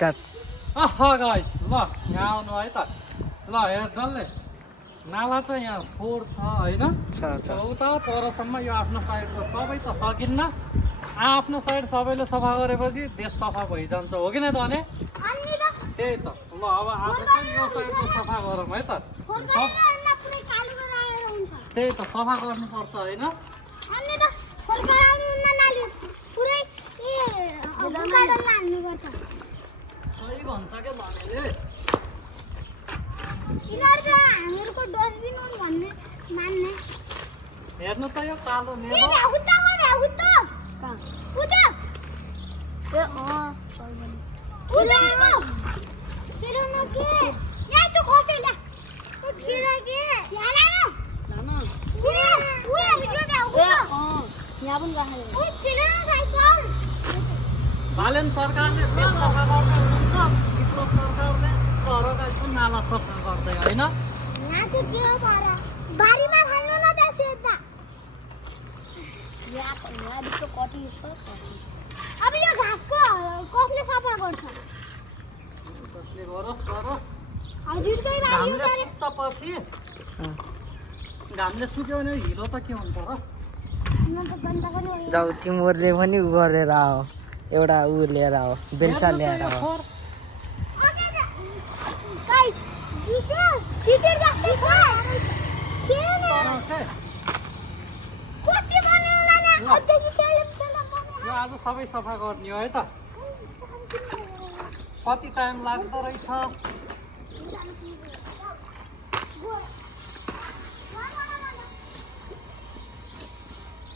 Start guys ल यहाँ आउनु है त ल हेर डल्लै नाला चाहिँ यहाँ फोहोर छ होइन उता परसम्म यो आफ्नो साइडको सबै त सकिन्न आफ्नो साइड सबैले सफा गरेपछि देश सफा भइजान्छ हो कि नै त भने त्यही त ल अब आज चाहिँ यो साइडको सफा गरौँ है त त्यही त सफा गर्नुपर्छ होइन सही भन्छ क्या भनेले हेर्नु त यो कालो बालेन सरकारले बेल सफा गर्दै हुनुहुन्छ इस्रो सरकारले घरका नाला सफा गर्दै होइन अब यो घाँसको कसले सफा गर्छ कसले गरोस् गरोस् हजुरकै घामले सुक्छ पछि घामले सुक्यो भने हिलो त के हुन्छ र जाऊ तिमीहरूले पनि उ गरेर आओ एउटा उ लिएर आओ बेल्चा लिएर आओ यो आज सबै सफा गर्ने हो है त कति टाइम लाग्दो रहेछ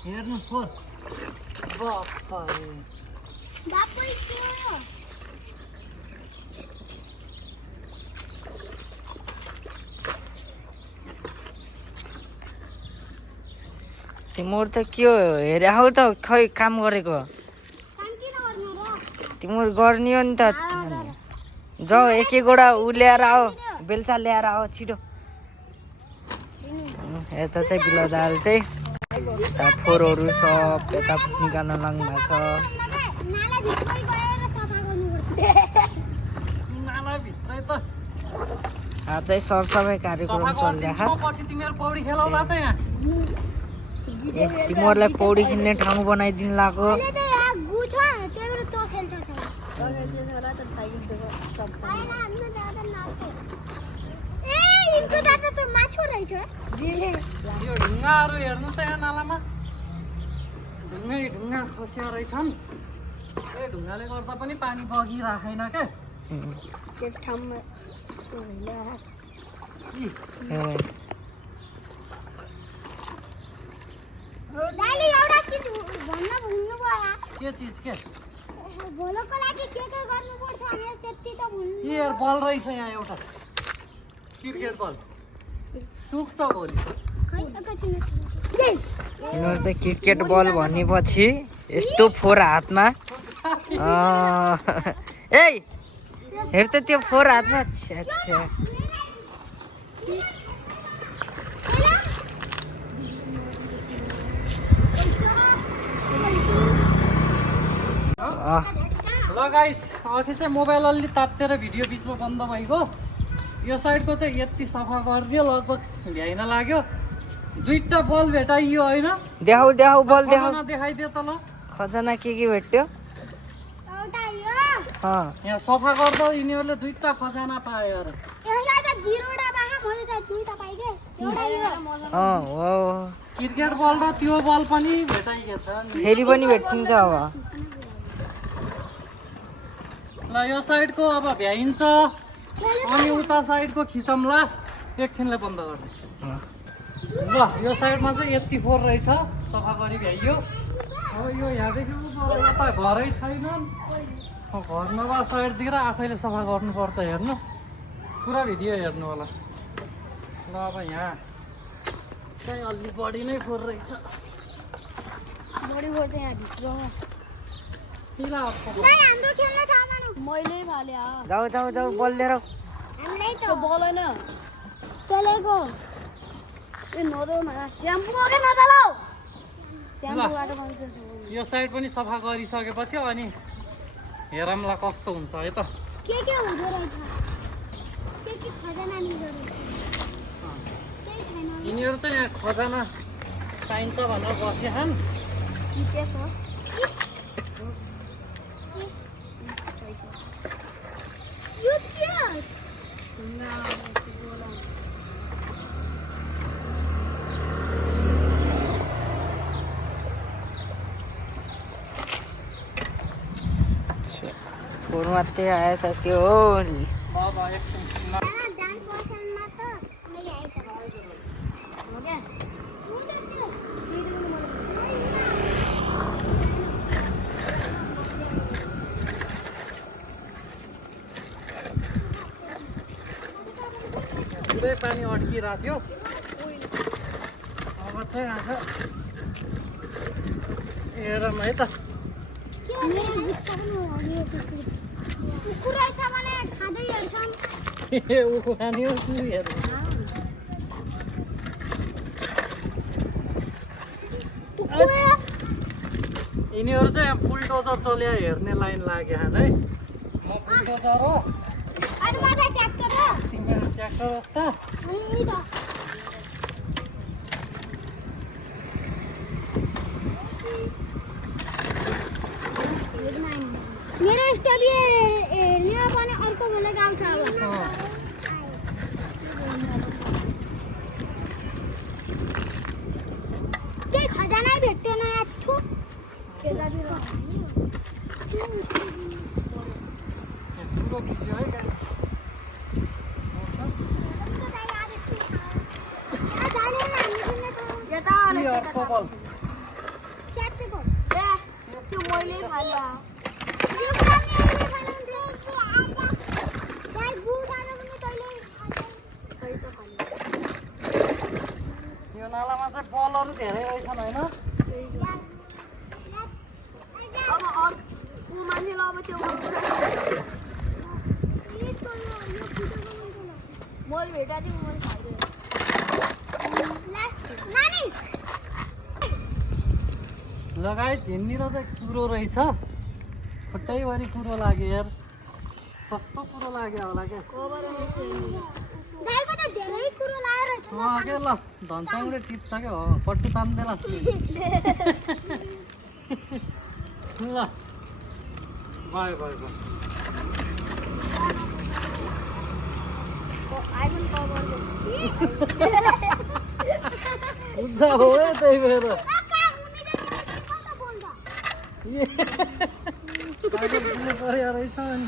हेर्नु फोर तिम्रो त के हो हेरे आऊ त खै काम गरेको तिम्रो गर्ने हो नि त जाऊ एक एकवटा उ ल्याएर आओ बेल्चा ल्याएर आओ छिटो यता चाहिँ बिलदाल चाहिँ यता फोहोरहरू सब यता निकाल्न लाग्नु भएको छ नालाभित्रै त आज चाहिँ सरसफाइ कार्यक्रम चलिरहेको पछि तिमीहरू पौडी खेलाउला त यहाँ तिमीहरूलाई पौडी खेल्ने ठाउँ बनाइदिनु लाग्यो यो ढुङ्गाहरू हेर्नु त यहाँ नालामा ढुङ्गा खसिया रहेछन् ए ढुङ्गाले गर्दा पनि पानी बगिराखेन क्या के चिज के बल रहेछ यहाँ एउटा क्रिकेट बल सुक्छ भोलि तिनीहरू चाहिँ क्रिकेट बल भनेपछि यस्तो फोहोर हातमा ए हेर त त्यो फोहोर हातमा ल गाइस अघि चाहिँ मोबाइल अलि तात्तेर भिडियो बिचमा बन्द भइगयो यो साइडको चाहिँ यति सफा गरिदियो लगभग भ्याइन लाग्यो दुईटा बल भेटाइयो होइन देखाऊ देखाऊ बल देखाऊ देखाइदियो त ल खजना के भेट्यो यहाँ सफा गर्दा यिनीहरूले दुईटा खजाना पायो अरे क्रिकेट बल र त्यो बल पनि भेटाइएछ फेरि पनि भेटिन्छ अब ल यो साइडको अब भ्याइन्छ अनि उता साइडको खिचौँला एकछिनलाई बन्द गर्ने ल यो साइडमा चाहिँ यति फोहोर रहेछ सफा गरी भ्याइयो अब यो यहाँदेखि यता घरै छैनन् घर नभए साइडतिर आफैले सफा गर्नुपर्छ हेर्नु पुरा भिडियो हेर्नु होला ल अब यहाँ चाहिँ अलि बढी नै फोहोर रहेछ जाऊ जाऊ जाऊ बल लिएर यो साइड पनि सफा गरिसकेपछि अनि हेरौँला कस्तो हुन्छ है त। के हुँदो रहेछ के खजाना मिल्दो रहेछ केही छैन यिनीहरू चाहिँ यहाँ खजाना पाइन्छ भनेर बसिहान्। यो के फोन मात्रै आयो त त्यो हो नि। ल एकछिन डान्स पर्सनमा त मैले आए त हो क्या पुरै पानी अड्किरहेको थियो। अब चाहिँ आज हेरौँ है त। कुकुर रहेछ भने खाँदै हेर्छौँ के उखानी हो कि हेर्नु। यिनीहरू चाहिँ यहाँ बुलडोजर चल्या हेर्ने लाइन लाग्यो है। म बुलडोजर हो अरू मात्रै ट्र्याक्टर हो तिमीहरू ट्र्याक्टर जस्ता। मेरो स्टोरी हेर्ने पनि अर्को बेला गाउँछ अब केही खजानै भेट्टेन याथु ठुलो खिच्यो है गाइस। के अर्को बल च्यातेको त्यो मैले खाल्यो यो नालामा चाहिँ बलहरू धेरै रहेछन् होइन। मोल भेटा थियो मोल लगाए झिन्नी र चाहिँ कुरो रहेछ। खुट्टैभरि कुरो लाग्यो यार। कस्तो कुरो लाग्यो होला क्या। दाइको त धेरै कुरो लाएर के ल धनसाङले टिप्छ क्या हो पट्टु तान्दैन। ल भयो भयो भयो। आइफोन कभर हुन्छ हो त्यही भएर पर्यो रहेछ अनि।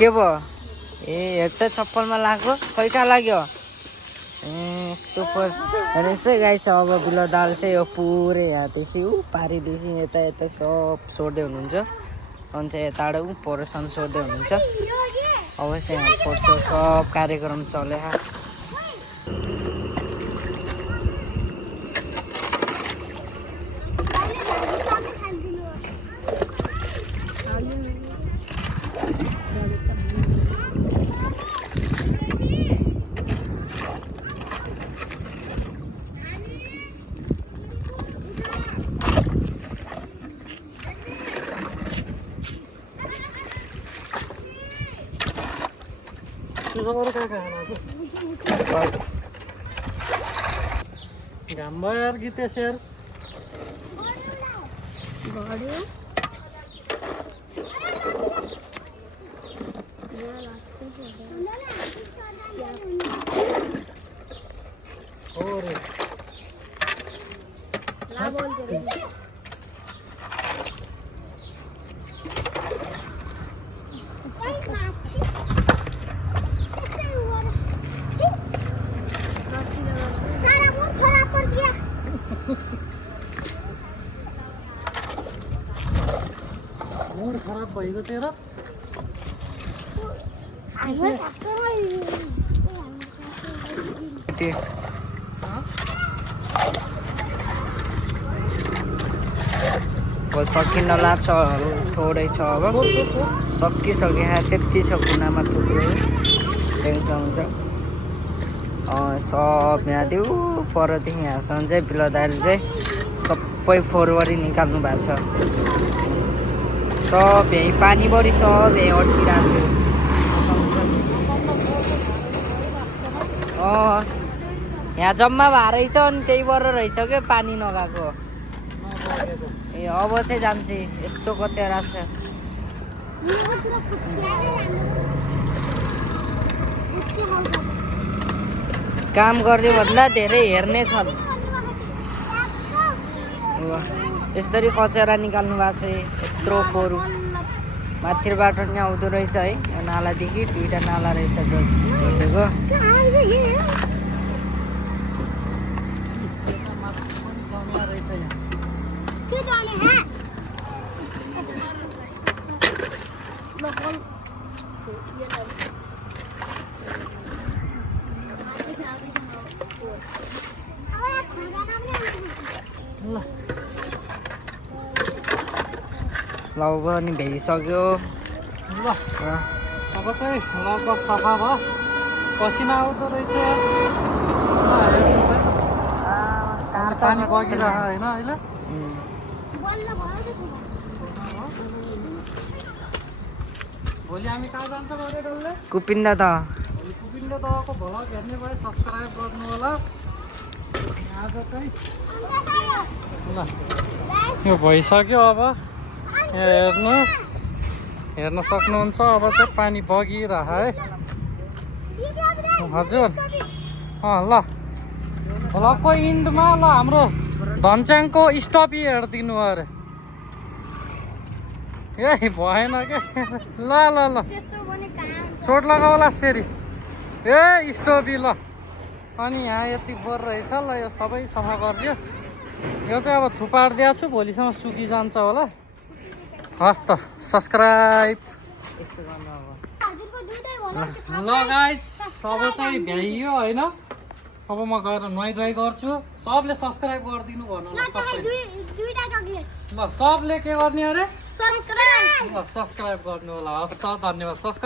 के भयो ए हेर्दा चप्पलमा लाग्यो खै कहाँ लाग्यो यस्तो रहेछ गाइस। अब बिलो दाल चाहिँ यो पुरै यहाँदेखि ऊ पारिदेखि यता यता सब सोर्दै हुनुहुन्छ। अनि चाहिँ यताबाट ऊ पोरसम्म सोर्दै हुनुहुन्छ। अब चाहिँ यहाँ पर्छ सब कार्यक्रम चले। त्यसो गरेर कहाँ कहाँ खाना घाम भयो यार गीतेश यार हो रे मूड खराब भइगयो तेरो सकिन लाग्छ थोरै छ अब सकिसक्यो त्यति छ कुनामा थुप्रो टेन्सन हुन्छ सब यहाँ त्यो परदेखि यहाँसम्म चाहिँ बिल दाइले चाहिँ सबै फोहोरभरि निकाल्नु भएको छ सब यहीँ पानीभरि सब यहीँ अड्किरहेको यहाँ जम्मा भएर रहेछ अनि त्यही भएर रहेछ क्या पानी नगएको ए अब चाहिँ जान्छ यस्तो कचेरा छ काम गर्ने भन्दा धेरै हेर्ने छन् यसरी कचेरा निकाल्नु भएको छ यत्रो फोहोर माथिबाट नि आउँदो रहेछ है यो नालादेखि दुईवटा नाला रहेछ जोडेको लौ पनि भ्याइसक्यो ल अब चाहिँ लगभग सफा भयो पसिना आउँदो रहेछ पानी बगिरह होइन अहिले भोलि हामी कहाँ जान्छ अरे डल्ले कुपिन्दा त भोलि कुपिन्दा तको भ्लग हेर्ने भए सब्सक्राइब गर्नु होला आज चाहिँ ल यो भइसक्यो अब हेर्नुहोस् हेर्न सक्नुहुन्छ अब चाहिँ पानी बगिरह है हजुर ल भ्लगको इन्डमा ल हाम्रो धनच्याङको स्टप हेरिदिनु अरे ए भएन के ल ल ल चोट लगाउलास् फेरि ए स्टोपी ल अनि यहाँ यति बोर रहेछ ल यो सबै सफा गरिदियो यो चाहिँ अब थुपारिदिएको छु भोलिसम्म सुकिजान्छ होला हस् त सब्सक्राइब यस्तो गर्नु अब ल गाइज सब चाहिँ भ्याइयो होइन अब म गएर नुहाइ गर्छु सबले सब्सक्राइब गरिदिनु भन्नु ल सबले के गर्ने अरे ल सब्सक्राइब गर्नु होला हस् त धन्यवाद सब्सक्राइब